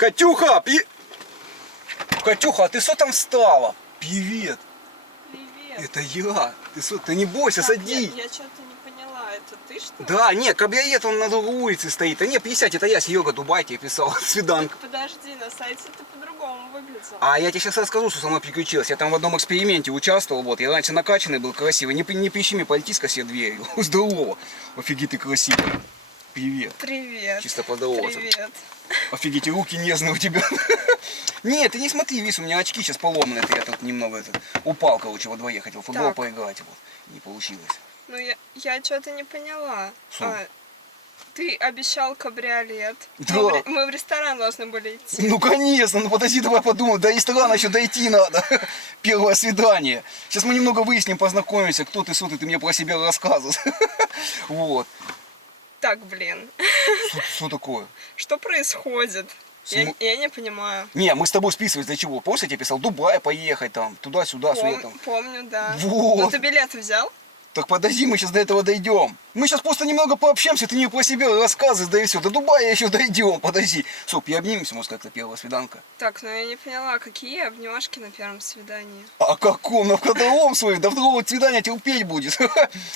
Катюха, Катюха, а ты что там встала? Привет. Привет. Это я. Ты что, ты не бойся, Так, садись. Я что-то не поняла, это ты что ли? Да, не, кабриолет, он на другой улице стоит. Да не, 50, это я, Серега Дубай тебе писал, свиданка. Так, подожди, на сайте ты по-другому выглядел. А я тебе сейчас расскажу, что со мной приключилось. Я там в одном эксперименте участвовал, вот. Я раньше накачанный был, красивый. Не пищи мне пальтиска себе дверью. Здорово. Офигеть, ты красивый. Привет. Привет. Чисто поздороваться. Привет. Офигеть, и руки нежные у тебя. Нет, ты не смотри, видишь, у меня очки сейчас поломаны. Это я тут немного упал, короче, во дворе. Хотел в футбол Так. поиграть. Вот. Не получилось. Ну, я что-то не поняла. Что? Ты обещал кабриолет. Да. Мы в ресторан должны были идти. Ну, конечно, ну подожди, давай подумай. До ресторана еще дойти надо. Первое свидание. Сейчас мы немного выясним, познакомимся, кто ты, что ты мне про себя рассказываешь. Вот. Так, блин, Что такое? что происходит? Я не понимаю. Не, мы с тобой списывались для чего? Помнишь, я тебе писал, Дубай поехать там, туда-сюда, сюда там. Помню, да. Вот. Ну, ты билет взял? Так подожди, мы сейчас до этого дойдем. Мы сейчас просто немного пообщаемся, ты мне про себя рассказываешь, да и все. До Дубая еще дойдем, подожди. Соп, и обнимемся, может, как-то первая свиданка. Так, ну я не поняла, какие обнимашки на первом свидании? А каком? На втором своем? До второго свидания терпеть будешь.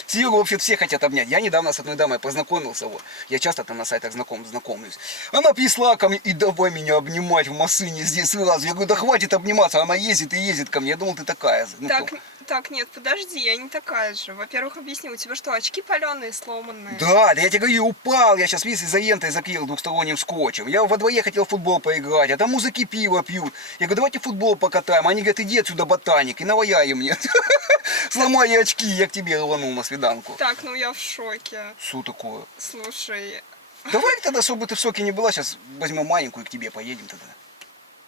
Серегу вообще все хотят обнять. Я недавно с одной дамой познакомился. Вот. Я часто там на сайтах знакомлюсь. Она пришла ко мне и давай меня обнимать в машине здесь сразу. Я говорю, да хватит обниматься. Она ездит и ездит ко мне. Я думал, ты такая. Ну, кто? Так, нет, подожди, я не такая же. Во-первых, объясни, у тебя что, очки паленые, сломанные? Да, я тебе говорю, упал. Я сейчас, видишь, изолентой заклеил двухсторонним скотчем. Я во дворе хотел в футбол поиграть, а там мужики пиво пьют. Я говорю, давайте в футбол покатаем. Они говорят, иди отсюда, ботаник, и наваяй мне. Сломай очки, я к тебе рванул на свиданку. Так, ну я в шоке. Что такое? Слушай, Давай тогда, чтобы ты в соке не была, сейчас возьмем маленькую и к тебе поедем тогда.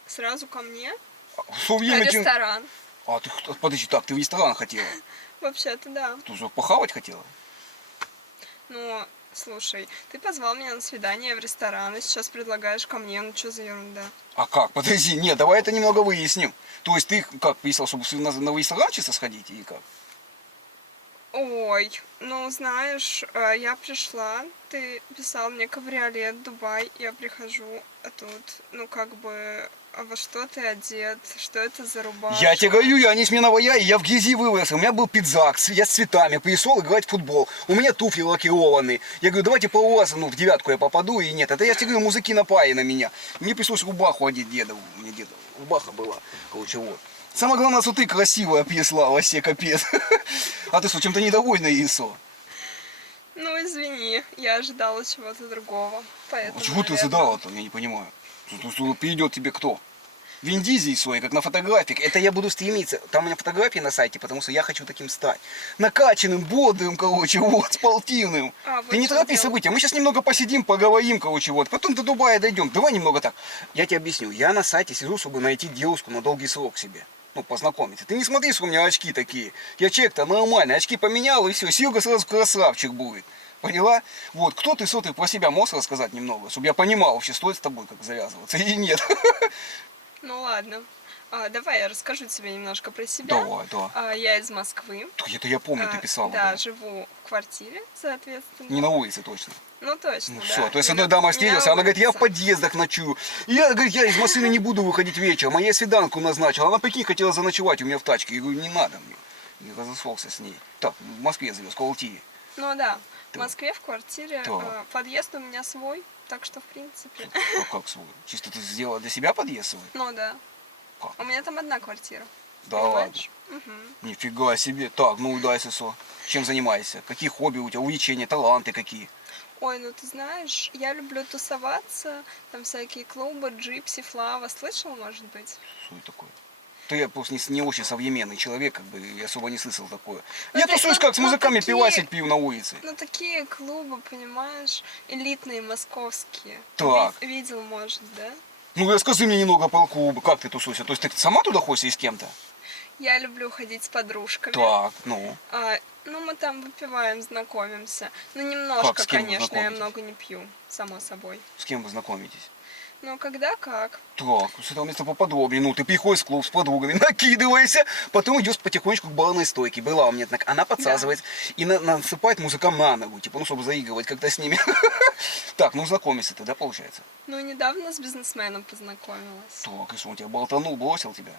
сразу ко мне? Что На время ресторан? А, ты, подожди, так, ты в ресторан хотела? Вообще-то да. Ты что, похавать хотела? Ну, слушай, ты позвал меня на свидание в ресторан, и сейчас предлагаешь ко мне, ну что за ерунда? А как? Подожди, нет, давай это немного выясним. То есть ты как, писал, чтобы на ресторан чисто сходить или как? Ой, ну знаешь, я пришла, ты писал мне кабриолет, Дубай, я прихожу, а тут, ну как бы, а во что ты одет, что это за рубашка? Я тебе говорю, я не сменовая, и я в грязи вырос. У меня был пиджак, я с цветами, пришел играть в футбол. У меня туфли лакированные. Я говорю, давайте по УАЗу, ну в девятку я попаду, и нет. Это я тебе говорю, мужики напали на меня. Мне пришлось рубаху одеть дедову, мне деда рубаха была, короче, вот. Самое главное, что ты красивая пришла, вообще капец. А ты что, чем-то недовольна, Исо? Ну извини, я ожидала чего-то другого, поэтому, А чего ты ожидала-то, я не понимаю. Тут придет тебе кто? Вин Дизель свой, как на фотографиях. Это я буду стремиться. Там у меня фотографии на сайте, потому что я хочу таким стать. Накачанным, бодрым, короче, вот, спортивным. вот Ты не что торопи делать? события. Мы сейчас немного посидим, поговорим, короче, вот. Потом до Дубая дойдем. Давай немного так. Я тебе объясню. Я на сайте сижу, чтобы найти девушку на долгий срок себе. Ну, познакомиться. Ты не смотри, что у меня очки такие. Я человек-то нормальный. Очки поменял, и все. Серега сразу красавчик будет. Поняла? Вот, кто ты, что ты про себя можешь рассказать немного, чтобы я понимал вообще, стоит с тобой как завязываться или нет. Ну ладно, давай я расскажу тебе немножко про себя. Давай. Я из Москвы. Так это я помню, ты писала. Да, живу в квартире, соответственно. Не на улице точно. Ну точно, Ну да. все, то есть с одной дамой встретился, она говорит, я в подъездах ночую. И я, говорит, я из машины не буду выходить вечером, а я свиданку назначила. Она, прикинь, хотела заночевать у меня в тачке. Я говорю, не надо мне. Я разошелся с ней. Так, в Москве живешь, в Калтии. Ну да, в Москве в квартире. Да. Подъезд у меня свой, так что в принципе. А как свой? Чисто ты сделала для себя подъезд свой? Ну да. Как? У меня там одна квартира. Да ладно. Понимаешь? Угу. Нифига себе. Так, ну да, ССО. Чем занимаешься? Какие хобби у тебя, увлечения, таланты какие? Ой, ну ты знаешь, я люблю тусоваться, там всякие клубы, джипси, флава. Слышал, может быть? Что это такое? То я просто не очень современный человек, как бы, я особо не слышал такое. Ну, Я тусуюсь как с мужиками, пивасить пью на улице. Ну такие клубы, понимаешь, элитные, московские. Так. Видел, может, да? Ну расскажи мне немного про клубы, как ты тусуешься? То есть ты сама туда ходишь или с кем-то? Я люблю ходить с подружками. Так, ну. Ну мы там выпиваем, знакомимся. Ну немножко, Как, с кем вы конечно, я знакомитесь? много не пью, само собой. С кем вы знакомитесь? Ну, когда как. Так, с этого места поподробнее. Ну, ты приходишь в клуб с подругами, накидываешься, потом идешь потихонечку к барной стойке. Была у меня так, она подсаживается и насыпает музыкам на ногу, типа, ну, чтобы заигрывать как-то с ними. Так, ну, знакомишься ты, да, получается? Ну, недавно с бизнесменом познакомилась. Так, и что, он тебя болтанул, бросил тебя?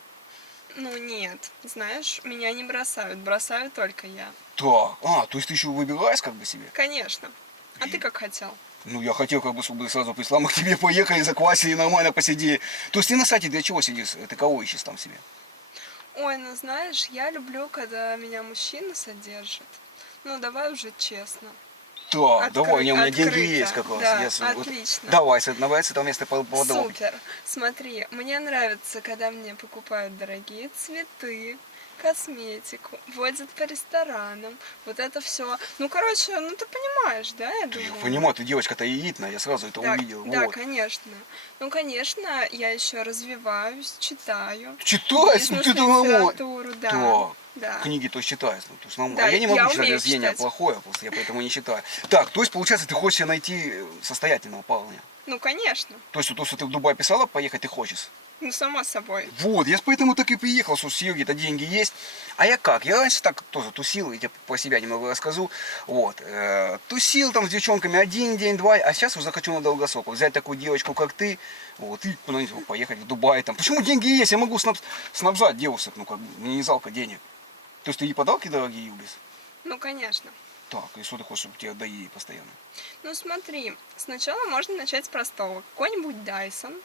Ну, нет. Знаешь, меня не бросают. Бросаю только я. Так, то есть ты еще выбираешь как бы себе? Конечно. А ты как хотел? Ну, я хотел, как бы, чтобы сразу прислал, мы к тебе поехали, заквасили, нормально посидели. То есть ты на сайте для чего сидишь? Ты кого ищешь там себе? Ой, ну знаешь, я люблю, когда меня мужчина содержит. Ну, давай уже честно. Так, давай, не, у меня деньги Открыто. есть как раз. Да, Вот, отлично. давай, давай с этого места подробнее. Супер. Смотри, мне нравится, когда мне покупают дорогие цветы, косметику, водят по ресторанам, вот это все. Ну, короче, ну ты понимаешь, да, я Я думаю? понимаю, ты девочка-то элитная, я сразу это Да, увидел. да, Вот. конечно. Ну, конечно, я еще развиваюсь, читаю. Читаешь? Ну, ты нормально. Литературу, да. Да. Да. Книги то читаешь, ну, то есть нормально. Да, А я не могу я читать, умею зрение читать. плохое, просто я поэтому не читаю. Так, то есть, получается, ты хочешь себе найти состоятельного парня. Ну, конечно. То есть, то, что ты в Дубай писала, поехать ты хочешь. Ну, само собой. Вот, я поэтому так и приехал, что в Сереге-то деньги есть. А я как? Я раньше так тоже тусил, я тебе про себя немного расскажу. Вот, тусил там с девчонками один день, два, а сейчас уже хочу на долгосрок. Взять такую девочку, как ты, вот, и куда-нибудь поехать в Дубай там. Почему деньги есть? Я могу снабжать девушек, ну, как бы, мне не жалко денег. То есть ты ей подарки дорогие любишь? Ну, конечно. Так, и что ты хочешь, чтобы тебя доили постоянно? Ну, смотри, сначала можно начать с простого. Какой-нибудь Dyson.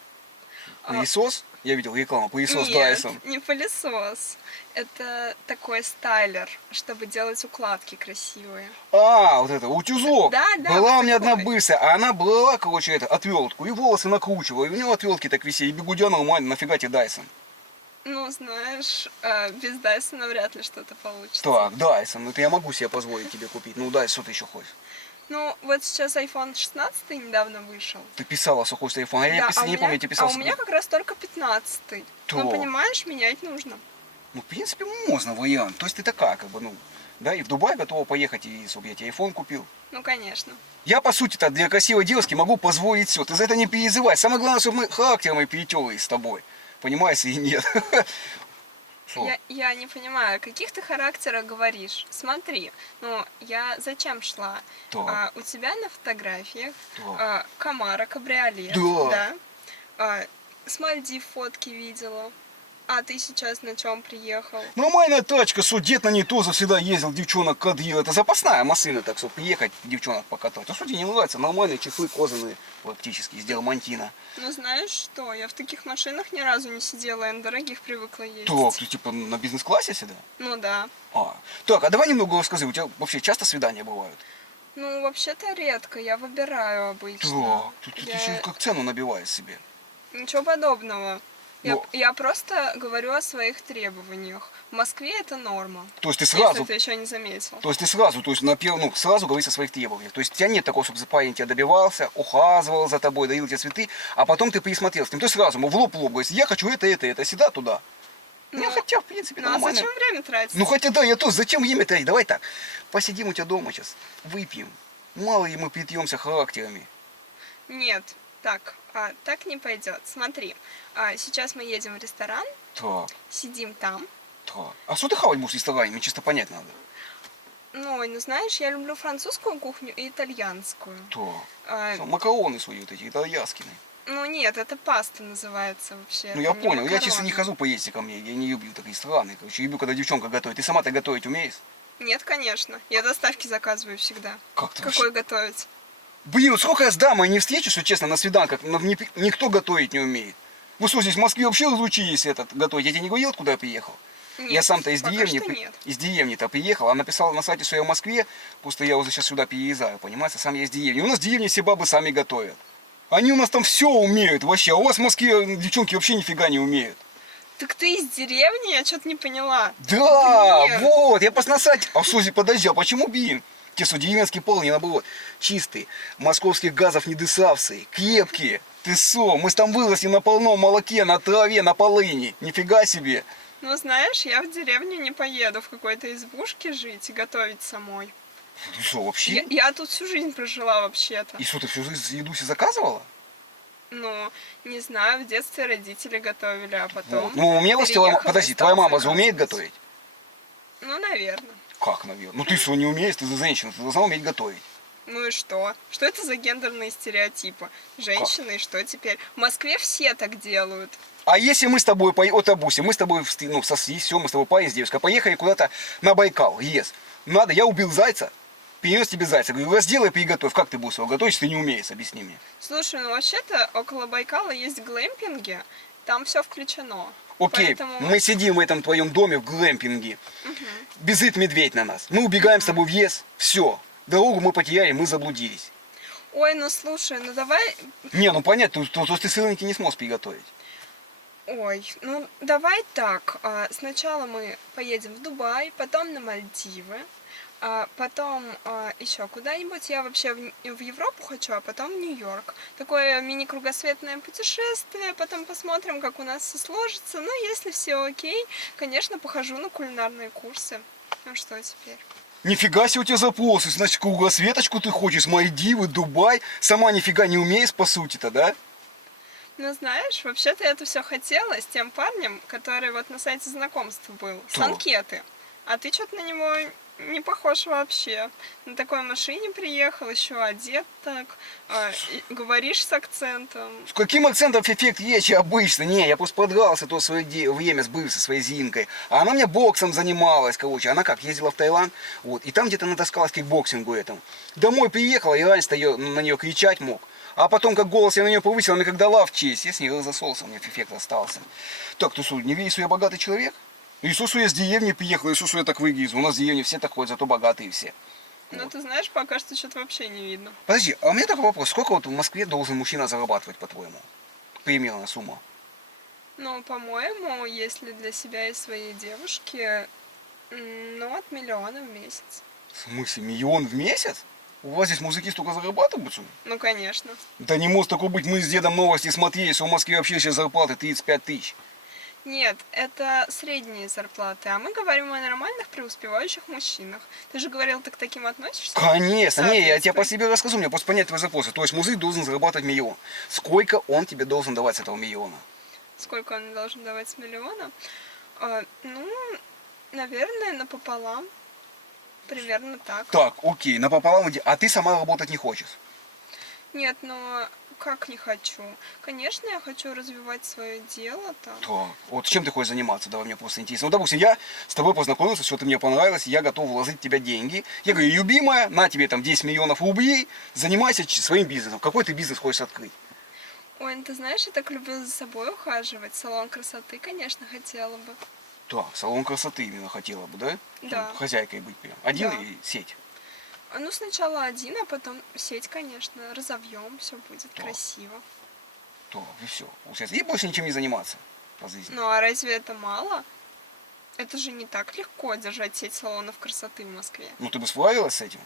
Пылесос? Я видел рекламу, пылесос Нет, Dyson. не пылесос. Это такой стайлер, чтобы делать укладки красивые. Вот это, утюжок. Да, да, Была вот у меня одна такой. бывшая, а она брала, короче, отвертку, и волосы накручивала, и у нее отвертки так висели, и бегудя нормально, нафига тебе Дайсон? Ну, знаешь, без Дайсона вряд ли что-то получится. Так, Дайсон, это я могу себе позволить тебе купить. Ну, Дайсон, что ты еще хочешь? Ну, вот сейчас iPhone 16 недавно вышел. Ты писала, что хочешь телефон, а я Да, не помню, я тебе писал. у меня как раз только 15-й. То. Ну, понимаешь, менять нужно. Ну, в принципе, можно вариант. То есть ты такая, как бы, ну, да, и в Дубай готова поехать, и чтобы я тебе iPhone купил. Ну, конечно. Я, по сути-то, для красивой девушки могу позволить все. Ты за это не переживай. Самое главное, чтобы мы характером и перетелые с тобой. Понимаешь, или нет? Шо? Я не понимаю, о каких ты характерах говоришь. Смотри, ну, я зачем шла? Так. У тебя на фотографиях Так. Камара, кабриолет, Да. С Мальдив фотки видела. А ты сейчас на чем приехал? Нормальная тачка, что дед на ней тоже всегда ездил, девчонок кадрил. Это запасная машина, так что приехать девчонок покатать. А что тебе не нравится? Нормальные чехлы кожаные, практически, из Диамантина. Ну знаешь что, я в таких машинах ни разу не сидела, я на дорогих привыкла ездить. Так, ты типа на бизнес-классе всегда? Ну да. Так, а давай немного расскажи, у тебя вообще часто свидания бывают? Ну, вообще-то редко, я выбираю обычно. Так, ты еще как цену набиваешь себе. Ничего подобного. Ну. Я просто говорю о своих требованиях. В Москве это норма. То есть ты сразу, Если ты еще не заметил. то есть ты сразу, то есть сразу говоришь о своих требованиях. То есть у тебя нет такого, чтобы парень тебя добивался, ухаживал за тобой, дарил тебе цветы, а потом ты пересмотрел с ним. То есть сразу ему в лоб говоришь, я хочу это, сюда, туда. Ну, хотя, в принципе, Ну, а нормально. зачем время тратить? Ну, хотя, да, я тоже, зачем время тратить? Давай так, посидим у тебя дома сейчас, выпьем. Мало ли мы перетьемся характерами. Нет, так не пойдет. Смотри, сейчас мы едем в ресторан, Так, сидим там. так. А что ты хавать будешь в ресторане? Мне чисто понять надо. Ну, знаешь, я люблю французскую кухню и итальянскую. Так. Макароны свои вот эти, итальянские. Ну, нет, это паста называется вообще. Ну, это я не понял. Я макароны. честно не хожу поесть ко мне. Я не люблю такие страны. Короче, люблю, когда девчонка готовит. Ты сама-то готовить умеешь? Нет, конечно. Я доставки заказываю всегда. Как ты Какой готовить? Блин, ну сколько я с дамой не встречу, что честно, на свиданках, никто готовить не умеет. Вы что, здесь в Москве вообще разучились готовить? Я тебе не говорил, откуда я приехал? Нет, Я сам-то из пока деревни, что нет. из деревни-то приехал, а написал на сайте, что я в Москве, просто я уже сейчас сюда переезжаю, понимаете, сам я из деревни. У нас в деревне все бабы сами готовят. Они у нас там все умеют вообще, а у вас в Москве девчонки вообще нифига не умеют. Так ты из деревни? Я что-то не поняла. Да, Блин. вот, я посносать. А слушай, подожди, а почему блин? Те, что деревенские полы не наоборот. Чистые, московских газов не десавшие, крепкие. Ты что, мы там выросли на полном молоке, на траве, на полыни. Нифига себе. Ну, знаешь, я в деревню не поеду в какой-то избушке жить и готовить самой. Ты что, вообще? Я тут всю жизнь прожила вообще-то. И что, ты всю жизнь еду себе заказывала? Ну, не знаю, в детстве родители готовили, а потом... Вот. Ну, у меня переехала и подожди, стала твоя мама же умеет заказывать. готовить? Ну, наверное. Как, наверное? Ну ты что, не умеешь, ты за женщину, ты должна уметь готовить. Ну и что? Что это за гендерные стереотипы? Женщины, и что теперь? В Москве все так делают. А если мы с тобой, вот допустим, мы с тобой, ну, сослись, все, мы с тобой парень с девушкой, поехали куда-то на Байкал, надо, я убил зайца, перенес тебе зайца, говорю, разделай, приготовь, как ты будешь его готовить, если ты не умеешь, объясни мне. Слушай, ну вообще-то около Байкала есть глэмпинги, там все включено. Окей, Поэтому... мы сидим в этом твоем доме в глэмпинге, бежит медведь на нас, мы убегаем с тобой в лес, все, дорогу мы потеряли, мы заблудились. Ой, ну слушай, ну давай... Не, ну понятно, то ты сырники не сможешь приготовить. Ой, ну давай так. Сначала мы поедем в Дубай, потом на Мальдивы, потом еще куда-нибудь. Я вообще в Европу хочу, а потом в Нью-Йорк. Такое мини-кругосветное путешествие, потом посмотрим, как у нас все сложится. Ну, если все окей, конечно, похожу на кулинарные курсы. Ну что теперь? Нифига себе у тебя запросы, значит, кругосветочку ты хочешь, Мальдивы, Дубай, сама нифига не умеешь, по сути-то, да? Ну, знаешь, вообще-то я это все хотела с тем парнем, который вот на сайте знакомств был, с Кто? анкеты. А ты что-то на него не похож вообще. На такой машине приехал, еще одет так, и говоришь с акцентом. С каким акцентом эффект речи обычно? Не, я просто подрался то свое время с бывшей своей Зинкой. А она мне боксом занималась, короче. Она как, ездила в Таиланд, вот, и там где-то натаскалась к кикбоксингу этому. Домой приехала, и раньше на нее кричать мог. А потом, как голос я на нее повысил, она как дала в честь. Я с ней разосолся, у меня эффект остался. Так, ты что, не видишь, что я богатый человек? Иисусу я с деревни приехал, Иисусу я так выглядел. У нас в деревне все так ходят, зато богатые все. Ну, Вот. ты знаешь, пока что что-то вообще не видно. Подожди, а у меня такой вопрос. Сколько вот в Москве должен мужчина зарабатывать, по-твоему? Примерно сумма. Ну, по-моему, если для себя и своей девушки, ну, от миллиона в месяц. В смысле, миллион в месяц? У вас здесь мужики столько зарабатывают, что ли? Ну, конечно. Да не может такого быть, мы с дедом новости смотрели, что в Москве вообще сейчас зарплаты 35 тысяч. Нет, это средние зарплаты, а мы говорим о нормальных преуспевающих мужчинах. Ты же говорил, ты к таким относишься? Конечно, не, я тебе по Соответственно. себе расскажу, мне просто понять твой запрос. То есть мужик должен зарабатывать миллион. Сколько он тебе должен давать с этого миллиона? Сколько он должен давать с миллиона? Ну, наверное, напополам. Примерно так. Так, окей, напополам, а ты сама работать не хочешь? Нет, но как не хочу? Конечно, я хочу развивать свое дело там. Так, вот чем ты хочешь заниматься? Давай, мне просто интересно. Ну, допустим, я с тобой познакомился, что ты мне понравилось, я готов вложить в тебя деньги. Я говорю, любимая, на тебе там 10 миллионов рублей, занимайся своим бизнесом. Какой ты бизнес хочешь открыть? Ой, ну ты знаешь, я так люблю за собой ухаживать. Салон красоты, конечно, хотела бы. Так, салон красоты именно хотела бы, да? Да. Ну, хозяйкой быть прям. Один Да. и сеть. Ну, сначала один, а потом сеть, конечно. Разовьем, все будет Да. красиво. Так, и все. Получается. И больше ничем не заниматься по жизни. Ну, а разве это мало? Это же не так легко держать сеть салонов красоты в Москве. Ну, ты бы справилась с этим?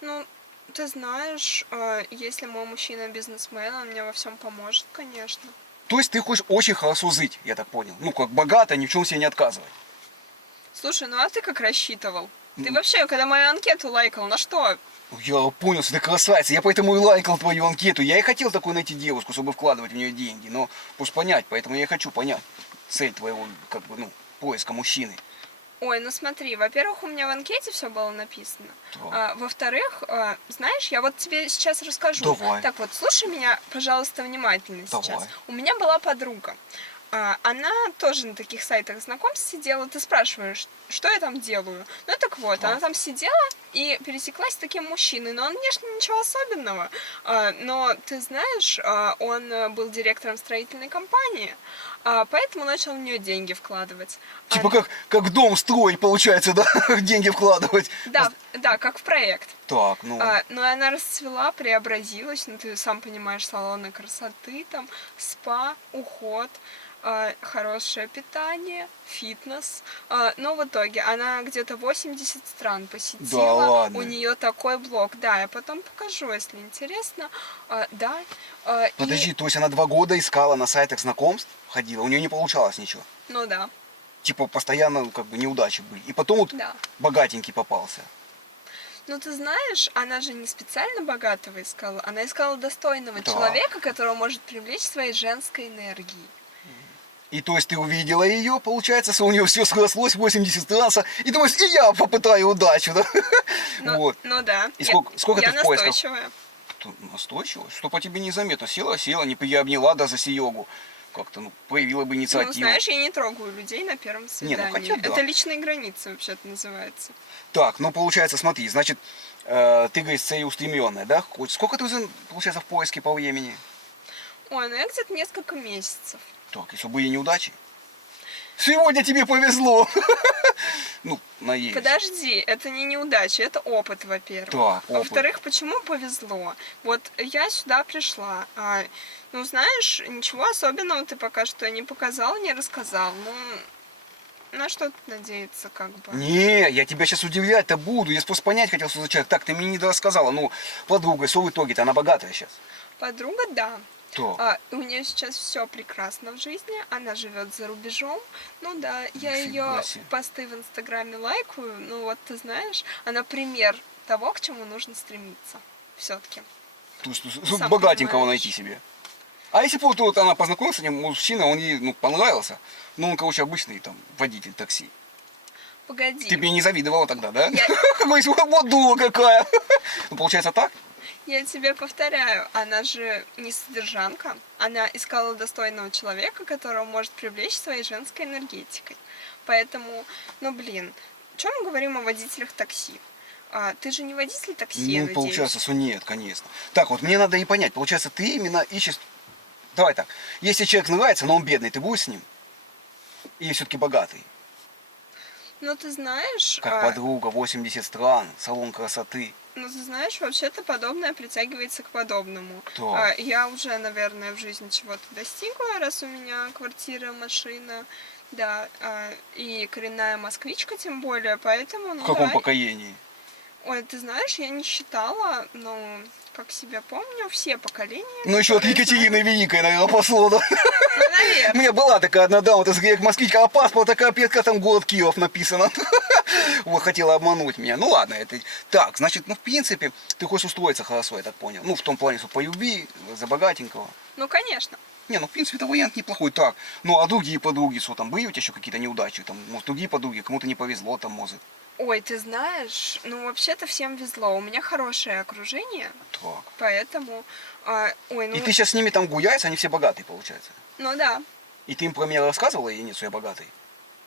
Ну, ты знаешь, если мой мужчина бизнесмен, он мне во всем поможет, конечно. То есть ты хочешь очень хорошо жить, я так понял. Ну, как богато, ни в чем себе не отказывать. Слушай, ну а ты как рассчитывал? Ты вообще, когда мою анкету лайкал, на что? Я понял, что ты красавица, я поэтому и лайкал твою анкету. Я и хотел такую найти девушку, чтобы вкладывать в нее деньги. Но пусть понять, поэтому я и хочу понять цель твоего, как бы, ну, поиска мужчины. Ой, ну смотри, во-первых, у меня в анкете все было написано. Да. Во-вторых, знаешь, я вот тебе сейчас расскажу. Давай. Так вот, слушай меня, пожалуйста, внимательно сейчас. Давай. У меня была подруга. Она тоже на таких сайтах знакомств сидела. Ты спрашиваешь, что я там делаю? Ну так вот, Да. она там сидела и пересеклась с таким мужчиной. Но он внешне ничего особенного. Но ты знаешь, он был директором строительной компании, поэтому начал в нее деньги вкладывать. Типа как дом строить, получается, да? Деньги вкладывать. Да, да, как в проект. Так, ну. Ну, и она расцвела, преобразилась, ну, ты сам понимаешь, салоны красоты, там, спа, уход, хорошее питание, фитнес. Но в итоге она где-то 80 стран посетила. Да ладно. У нее такой блог. Да, я потом покажу, если интересно. Да. Подожди, то есть она 2 года искала на сайтах знакомств, ходила, у нее не получалось ничего. Ну да. Типа постоянно как бы неудачи были. И потом вот Да. богатенький попался. Ну, ты знаешь, она же не специально богатого искала, она искала достойного Да. человека, которого может привлечь своей женской энергией. И то есть ты увидела ее, получается, что у нее все срослось, 80 транса, и думаешь, и я попытаю удачу, да? Вот. Ну да, И сколько я ты в поисках? настойчивая. Настойчиво? Что по тебе незаметно. Села, не приобняла даже Серегу. Как-то, ну, проявила бы Ну, инициативу. знаешь, я не трогаю людей на первом свидании. хотя да. Это личные границы вообще-то называется. Так, ну, получается, смотри, значит, ты, говоришь, целеустремленная, да? Сколько ты уже, получается, в поиске по времени? Ой, ну я где-то несколько месяцев. Так, если были неудачи? Сегодня тебе повезло. Ну, надеюсь. Подожди, это не неудача, это опыт, во-первых. Так, опыт. Во-вторых, почему повезло? Вот я сюда пришла, ну, знаешь, ничего особенного ты пока что не показал, не рассказал. Ну, на что тут надеяться, как бы? Не, я тебя сейчас удивлять-то буду. Я просто понять хотел, что за человек. Так, ты мне не рассказала. Ну, подруга, что в итоге-то? Она богатая сейчас. Подруга, да. То. У нее сейчас все прекрасно в жизни, она живет за рубежом. Ну да, я Нифига ее себе. посты в Инстаграме лайкаю. Ну вот ты знаешь, она пример того, к чему нужно стремиться. Все-таки. То есть, сам богатенького понимаешь. найти себе. А если бы вот она познакомилась с этим мужчиной, он ей, ну, понравился, ну, он, короче, обычный там водитель такси. Погоди. Ты бы ей не завидовала тогда, да? Я- Говоришь, вот дура какая. Ну, получается так? Я тебе повторяю, она же не содержанка. Она искала достойного человека, которого может привлечь своей женской энергетикой. Поэтому, ну блин, чем мы говорим о водителях такси? Ты же не водитель такси, я Ну, надеюсь. получается, что нет, конечно. Так, вот мне надо и понять. Получается, ты именно ищешь... Давай так. Если человек нравится, но он бедный, ты будешь с ним? Или все-таки богатый? Ну, ты знаешь, Как подруга, 80 стран, салон красоты. ну, ты знаешь, вообще-то подобное притягивается к подобному. Да. Я уже, наверное, в жизни чего-то достигла, раз у меня квартира, машина, да, и коренная москвичка тем более, поэтому, В ну каком да. поколении? Ой, ты знаешь, я не считала, но, как себя помню, все поколения. Ну, еще от которые Екатерины знаю. Великой, наверное, пошло, да? Ну, У наверное. меня была такая одна дама, ты сказал, москвичка, а паспорт такая петка, там город Киев написано. Вот, хотела обмануть меня. Ну ладно, это... Так, значит, ну в принципе, ты хочешь устроиться хорошо, я так понял. Ну, в том плане, что по любви, за богатенького. Ну, конечно. Не, ну в принципе, это вариант неплохой. Так, ну а другие подруги, что там, были у тебя еще какие-то неудачи? Там, может, другие подруги, кому-то не повезло, там, может. Ой, ты знаешь, ну, вообще-то всем везло. У меня хорошее окружение, Так. поэтому... ой, ну... И ты сейчас с ними там гуляешь, они все богатые, получается. Ну, да. И ты им про меня рассказывала или нет, что я богатый?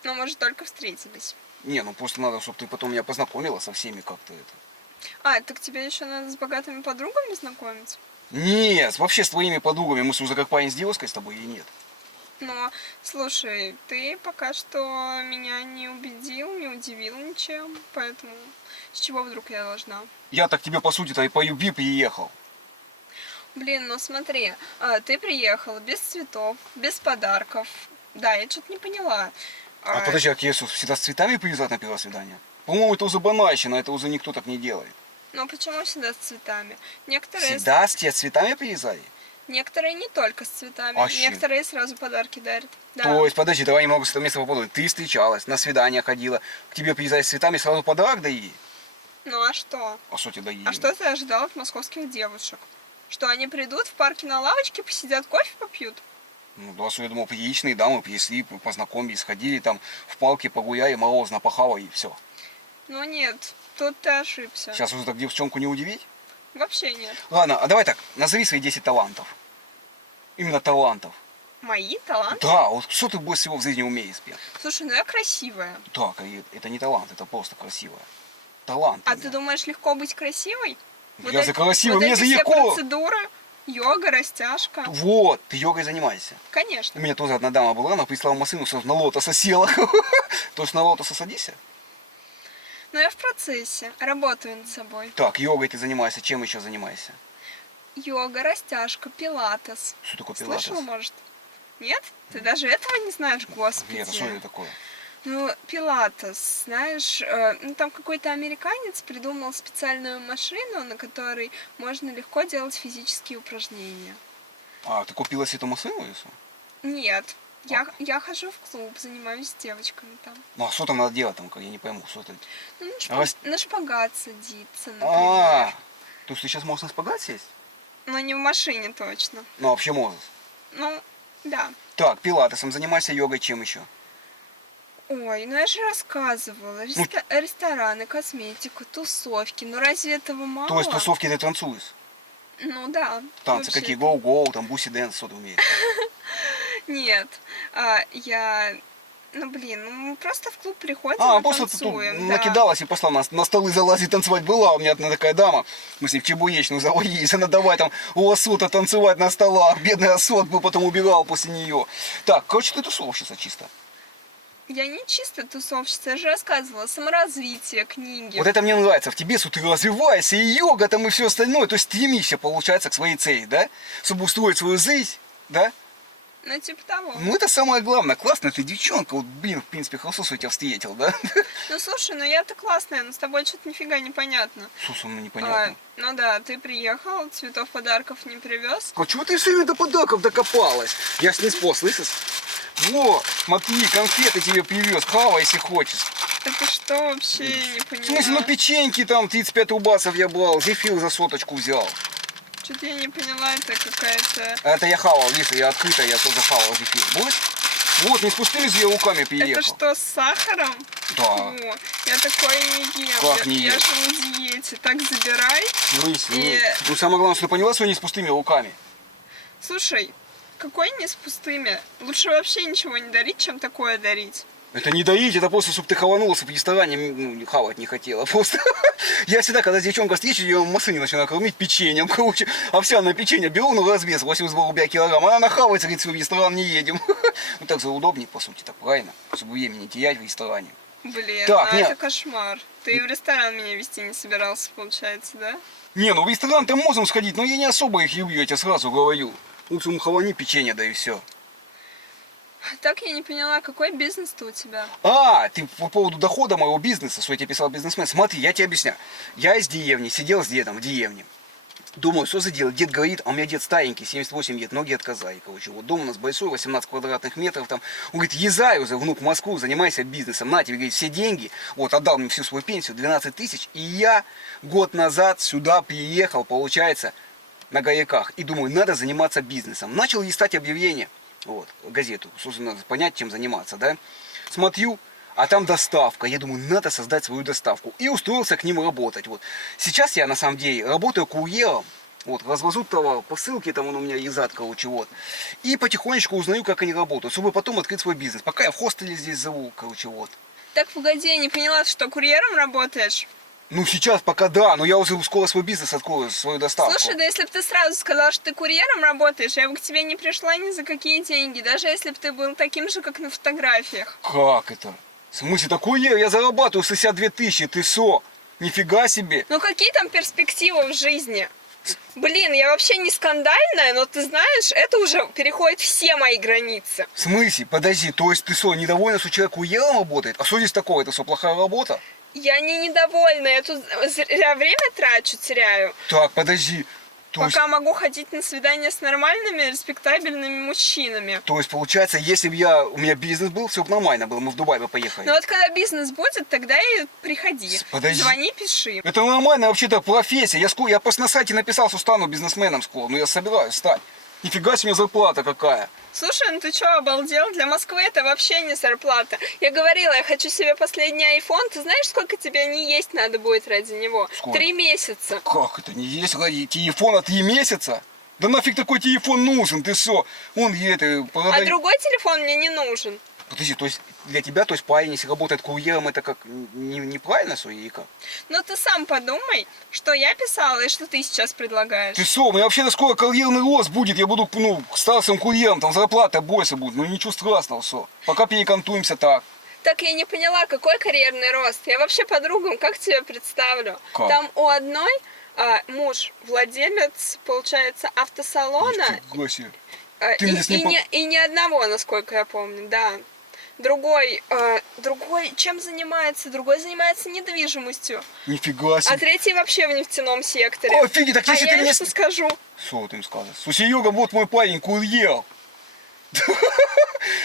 Ну, может, только встретились. Не, ну просто надо, чтобы ты потом меня познакомила со всеми как-то это. Так тебе еще надо с богатыми подругами знакомиться? Нет, вообще с твоими подругами, мы уже как парень с девушкой с тобой или нет? Но, слушай, ты пока что меня не убедил, не удивил ничем, поэтому с чего вдруг я должна? Я так тебе, по сути-то, и по любви приехал. Блин, ну смотри, ты приехала без цветов, без подарков. Да, я что-то не поняла. Подожди, а Кесу всегда с цветами приезжать на первое свидание? По-моему, это уже банальщина, это уже никто так не делает. Ну почему всегда с цветами? Некоторые, Всегда с тебе цветами приезжали? некоторые не только с цветами, А с чем? некоторые сразу подарки дарят. Да. То есть, подожди, давай немного с этого места поподумаем. Ты встречалась, на свидание ходила, к тебе приезжали с цветами, сразу подарок дали? Ну а что? А что тебе дали? А что ты ожидал от московских девушек? Что они придут в парке на лавочке, посидят, кофе попьют? Ну, да, что я думал, приличные дамы пришли, познакомились, сходили там в парке, погуляли, морозно похавали и все. Ну нет, тут ты ошибся. Сейчас уже так девчонку не удивить? Вообще нет. Ладно, а давай так, назови свои 10 талантов. Именно талантов. Мои таланты? Да, вот что ты больше всего в жизни умеешь, Пен? Слушай, ну я красивая. Так, и это не талант, это просто красивая. Талант. А ты думаешь, легко быть красивой? Я за красивый, вот мне эти за все легко. процедуры, йога, растяжка. Вот, ты йогой занимаешься. У Конечно. меня тоже одна дама была, она прислала машину, сразу на лотоса села. То есть на лотоса садишься? Но я в процессе, работаю над собой. Так, йогой ты занимаешься, чем еще занимаешься? Йога, растяжка, пилатес. Что такое пилатес? Слышала, может? Нет? Ты даже этого не знаешь, господи. Нет, а что это такое? Ну, пилатес, знаешь, ну там какой-то американец придумал специальную машину, на которой можно легко делать физические упражнения. А, ты купила себе эту машину или что? Нет, Я хожу в клуб, занимаюсь с девочками там. Ну а что там надо делать, там, я не пойму, что ты... Ну, Рас- на шпагат садиться, А, например. то есть ты сейчас можешь на спагат сесть? Но не в машине точно. Ну, а вообще можешь. Ну, да. Так, пилатесом занимайся, йогой, чем еще? Ой, ну я же рассказывала. Рестораны, косметика, тусовки. Ну разве этого мало? То есть тусовки ты танцуешь? Ну да. Танцы вообще-то. какие? Гоу-гоу, там буси дэнс, что ты умеешь? Нет. Ну блин, ну мы просто в клуб приходим и Просто ты тут танцуем. Да. накидалась и пошла на столы залазить танцевать. Была у меня одна такая дама, мы с ней в чебуечную заводились, она давай там у Асота танцевать на столах. Бедный Асот бы потом убегал после нее. Так, короче, ты тусовщица чисто. Я не чисто тусовщица, я же рассказывала. Саморазвитие, книги. Вот это мне нравится. В тебе ты развиваешься, и йога там, и все остальное. То есть стремишься, получается, к своей цели, да? Чтобы устроить свою жизнь, да? Ну типа того. Ну, это самое главное. Классная ты девчонка. Вот, блин, в принципе, хорошо, что я тебя встретил, да? Ну слушай, ну я-то классная, но с тобой что-то нифига непонятно. Слушай, ну непонятно. Ну да, ты приехал, цветов, подарков не привез. А чего ты все время до подарков докопалась? Я ж не спор, слышишь? Вот, смотри, конфеты тебе привез. Хавай, если хочешь. Это что вообще, я не В поняла. смысле, ну печеньки там, 35 рубасов я брал. Зефир за соточку взял. Что-то я не поняла, это какая-то... А это я хавал, Лиса, я открыто, я тоже хавал зефир. Будешь? Вот, не с пустыми же я руками приехал. Это что, с сахаром? Да. Фу, я такое не ем. Как не я ешь? же на диете. Так забирай. Лиса, И- ну самое главное, что ты поняла, что не с пустыми руками. Слушай, какой не с пустыми? Лучше вообще ничего не дарить, чем такое дарить. Это не доить, это просто, чтобы ты хаванулся в ресторане, ну, хавать не хотела. Просто я всегда, когда с девчонкой встречу, ее в машине начинаю кормить печеньем, короче. Овсяное печенье беру, ну, развес 82 рубля килограмм. Она нахавается, говорит, в ресторан не едем. Ну, так же удобнее, по сути, так правильно, чтобы времени не терять в ресторане. Блин, Так, ну нет. это кошмар. Ты в ресторан меня вести не собирался, получается, да? Не, ну в ресторан-то можем сходить, но я не особо их люблю, я тебе сразу говорю. Лучше хавани печенье, да и все. Так я не поняла, какой бизнес-то у тебя? Ты по поводу дохода моего бизнеса, что я тебе писал бизнесмен. Смотри, я тебе объясняю. Я из деревни, сидел с дедом в деревне. Думаю, что за дело? Дед говорит, а у меня дед старенький, 78 лет, ноги отказали, короче. Вот дом у нас большой, 18 квадратных метров там. Он говорит, езжай уже, внук, в Москву, занимайся бизнесом. На тебе, говорит, все деньги. Вот, отдал мне всю свою пенсию, 12 тысяч. И я год назад сюда приехал, получается, на Горяках. И думаю, надо заниматься бизнесом. Начал листать объявления. Вот, газету, собственно, надо понять, чем заниматься, да. Смотрю, а там доставка. Я думаю, надо создать свою доставку. И устроился к ним работать. Вот. Сейчас я, на самом деле, работаю курьером. Вот, развозу товар, посылки там он у меня лежат, короче, вот. И потихонечку узнаю, как они работают, чтобы потом открыть свой бизнес. Пока я в хостеле здесь живу, короче, вот. Так, погоди, я не поняла, что курьером работаешь? Ну, сейчас пока да, но я уже скоро свой бизнес открою, свою доставку. Слушай, да если бы ты сразу сказал, что ты курьером работаешь, я бы к тебе не пришла ни за какие деньги, даже если бы ты был таким же, как на фотографиях. Как это? В смысле, такой я зарабатываю 62 тысячи, ты шо? Нифига себе. Ну какие там перспективы в жизни? Блин, я вообще не скандальная, но ты знаешь, это уже переходит все мои границы. В смысле? Подожди, то есть ты что, недовольна, что человек курьером работает? А что здесь такое? Это что, плохая работа? Я не недовольна, я тут зря время трачу, теряю. Так, подожди. То есть, Пока могу ходить на свидания с нормальными, респектабельными мужчинами. получается, если бы у меня бизнес был, все бы нормально было, мы в Дубай бы поехали. Но вот когда бизнес будет, тогда и приходи. Подожди. Звони, пиши. Это нормальная вообще-то профессия. Я просто на сайте написал, что стану бизнесменом скоро, но я собираюсь стать. Нифига себе зарплата какая. Слушай, ну ты что, обалдел? Для Москвы это вообще не зарплата. Я говорила, я хочу себе последний iPhone. Ты знаешь, сколько тебе не есть надо будет ради него? Сколько? 3 месяца. Как это не есть ради телефона 3 месяца? Да нафиг такой телефон нужен, ты что? Он это А продает. другой телефон мне не нужен. Подожди, то есть для тебя, то есть парень, если работает курьером, это как неправильно, что или как? Но ты сам подумай, что я писала и что ты сейчас предлагаешь. Ты что, у меня вообще скоро карьерный рост будет, я буду, старшим курьером, там зарплата больше будет, ну ничего страшного, что. Пока перекантуемся так. Так я не поняла, какой карьерный рост. Я вообще подругам как тебе представлю? Как? Там у одной муж владелец, получается, автосалона. Нифига себе. И, Ты мне с ним и ни одного, насколько я помню, да. Другой чем занимается? Другой занимается недвижимостью. Нифига А себе. третий вообще в нефтяном секторе. Офигеть, так если а ты я мне... что скажу? Что ты им скажешь? Слушай, Серега, вот мой парень, курьер.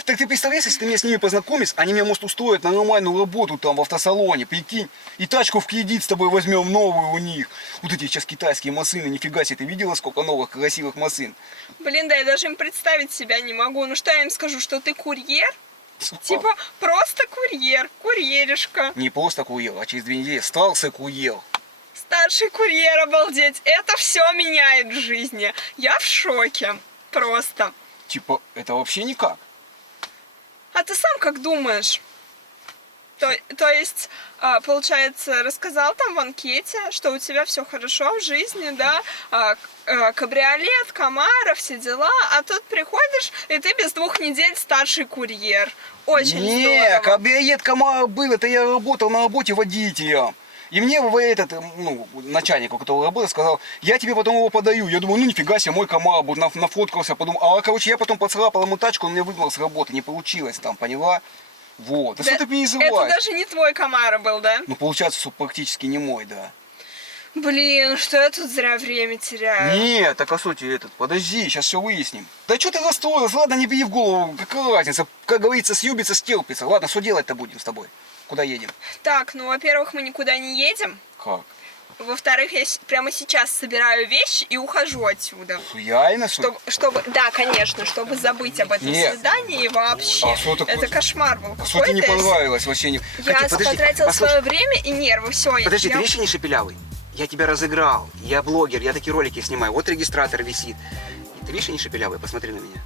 Так ты представляешь, если ты меня с ними познакомишь, они меня, может, устроят на нормальную работу там в автосалоне, прикинь. И тачку в кредит с тобой возьмем новую у них. Вот эти сейчас китайские машины, нифига себе, ты видела, сколько новых красивых машин? Блин, да я даже им представить себя не могу. Ну что я им скажу, что ты курьер? Типа просто курьер, курьеришка. Не просто курьер, а через 2 недели старший курьер. Старший курьер, обалдеть. Это все меняет в жизни. Я в шоке. Просто. Типа, это вообще никак. А ты сам как думаешь? То есть, получается, рассказал там в анкете, что у тебя все хорошо в жизни, да, кабриолет, Камара, все дела, а тут приходишь, и ты без 2 недель старший курьер. Очень Не, здорово. кабриолет Камара был, это я работал на работе водителем. И мне этот, начальник, у которого работал, сказал, я тебе потом его подаю. Я думаю, ну нифига себе, мой Камара, нафоткался, подумал. Короче, я потом поцарапал ему тачку, он меня выгнал с работы, не получилось там, поняла? Вот, Да, что ты переживаешь? это даже не твой Камара был, да? Ну, получается, что практически не мой, да. Блин, что я тут зря время теряю. Нет, так, сути, подожди, сейчас все выясним. Да что ты расстроилась? Ладно, не бери в голову, какая разница? Как говорится, съюбится, стелпится. Ладно, что делать-то будем с тобой? Куда едем? Так, ну, во-первых, мы никуда не едем. Как? Во-вторых, я прямо сейчас собираю вещи и ухожу отсюда. Реально? Чтобы, да, конечно, чтобы забыть об этом Нет. свидании и вообще. А что такое? Это кошмар был Что тебе не какой-то. понравилось вообще? Не... Я Хотя, подожди, потратила послушай. свое время и нервы, все. Подожди, ты видишь, я не шепелявый? Я тебя разыграл, я блогер, я такие ролики снимаю. Вот регистратор висит. Ты видишь, я не шепелявый? Посмотри на меня.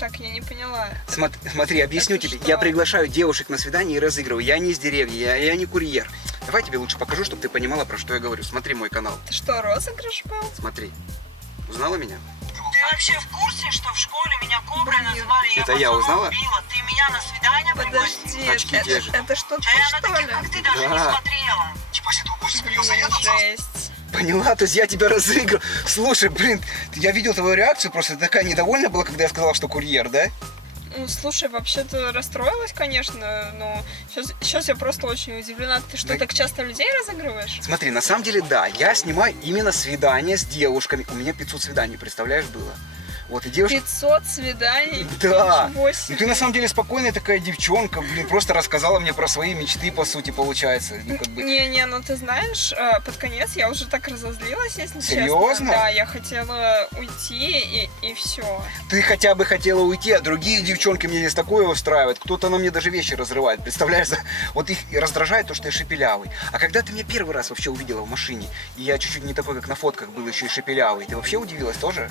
Так, я не поняла. Смотри, объясню Это тебе. что? Я приглашаю девушек на свидание и разыгрываю. Я не из деревни, я не курьер. Давай я тебе лучше покажу, чтобы ты понимала, про что я говорю. Смотри мой канал. Ты что, розыгрыш был? Смотри. Узнала меня? Ты вообще в курсе, что в школе меня коброй называли? Это я пацанов узнала? Била. Ты меня на свидание пригласил? Подожди, Очки те же. это что, ты, Да я на что таких, ли? как ты, даже не Да. смотрела. Типа, если ты упустишь, Блин, жесть. Поняла, то есть я тебя разыгрываю. Слушай, блин, я видел твою реакцию, просто ты такая недовольна была, когда я сказал, что курьер, да? Ну, слушай, вообще-то расстроилась, конечно, но сейчас я просто очень удивлена. Ты что, Да. так часто людей разыгрываешь? Смотри, на самом деле, да, я снимаю именно свидания с девушками. У меня 500 свиданий, представляешь, было. Вот, и девушка... 500 свиданий? Да. Ничего Ну себе. ты на самом деле спокойная такая девчонка, блин, просто рассказала мне про свои мечты, по сути, получается. Ну, как бы... Не, ну ты знаешь, под конец я уже так разозлилась, если Серьезно? честно. Да, я хотела уйти и все. Ты хотя бы хотела уйти, а другие девчонки мне здесь такое устраивают. Кто-то на мне даже вещи разрывает, представляешь? Вот их и раздражает то, что я шепелявый. А когда ты меня первый раз вообще увидела в машине, и я чуть-чуть не такой, как на фотках был, еще и шепелявый, ты вообще удивилась тоже?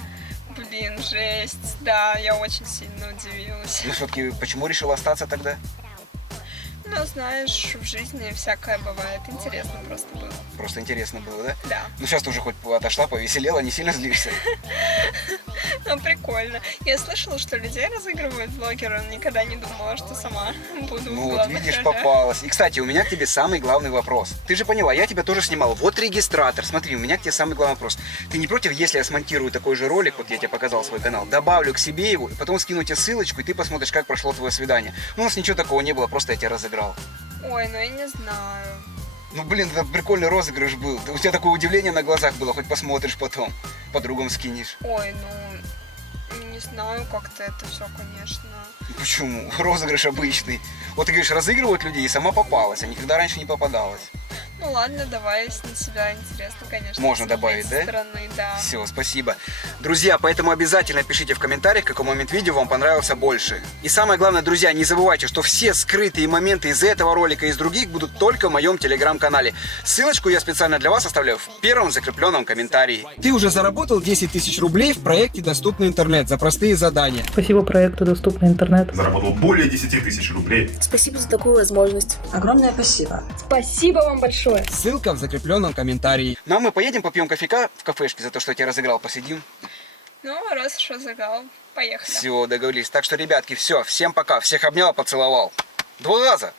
Блин, жесть. Да, я очень сильно удивилась. Ну все-таки, почему решила остаться тогда? Ну, знаешь, в жизни всякое бывает. Интересно просто было. Просто интересно было, да? Да. Ну сейчас ты уже хоть отошла, повеселела, не сильно злишься. Ну, прикольно. Я слышала, что людей разыгрывают блогеры, но никогда не думала, что сама буду в Ну вот главных видишь, ролях. попалась. И, кстати, у меня к тебе самый главный вопрос. Ты же поняла, я тебя тоже снимал. Вот регистратор. Смотри, у меня к тебе самый главный вопрос. Ты не против, если я смонтирую такой же ролик, вот я тебе показал свой канал, добавлю к себе его, и потом скину тебе ссылочку, и ты посмотришь, как прошло твое свидание. Ну, у нас ничего такого не было, просто я тебя разыграл. Ой, ну я не знаю. Ну, блин, это прикольный розыгрыш был. У тебя такое удивление на глазах было, хоть посмотришь потом. Подругам скинешь. Ой, ну не знаю, как-то это все, конечно. Почему? Розыгрыш обычный. Вот ты говоришь, разыгрывают людей, и сама попалась, а никогда раньше не попадалась. Ну ладно, давай, если на себя интересно, конечно. Можно посмотреть добавить, да? со стороны, да. Все, спасибо. Друзья, поэтому обязательно пишите в комментариях, какой момент видео вам понравился больше. И самое главное, друзья, не забывайте, что все скрытые моменты из этого ролика и из других будут только в моем телеграм-канале. Ссылочку я специально для вас оставляю в первом закрепленном комментарии. Ты уже заработал 10 тысяч рублей в проекте «Доступный интернет» за простые задания. Спасибо проекту «Доступный интернет». Заработал более 10 тысяч рублей. Спасибо за такую возможность. Огромное спасибо. Спасибо вам большое. Ссылка в закрепленном комментарии. Ну а мы поедем попьем кофейка в кафешке за то, что я тебя разыграл, посидим. Ну, раз уж разыграл, поехали. Все, договорились. Так что, ребятки, все, всем пока. Всех обнял, поцеловал. 2 раза.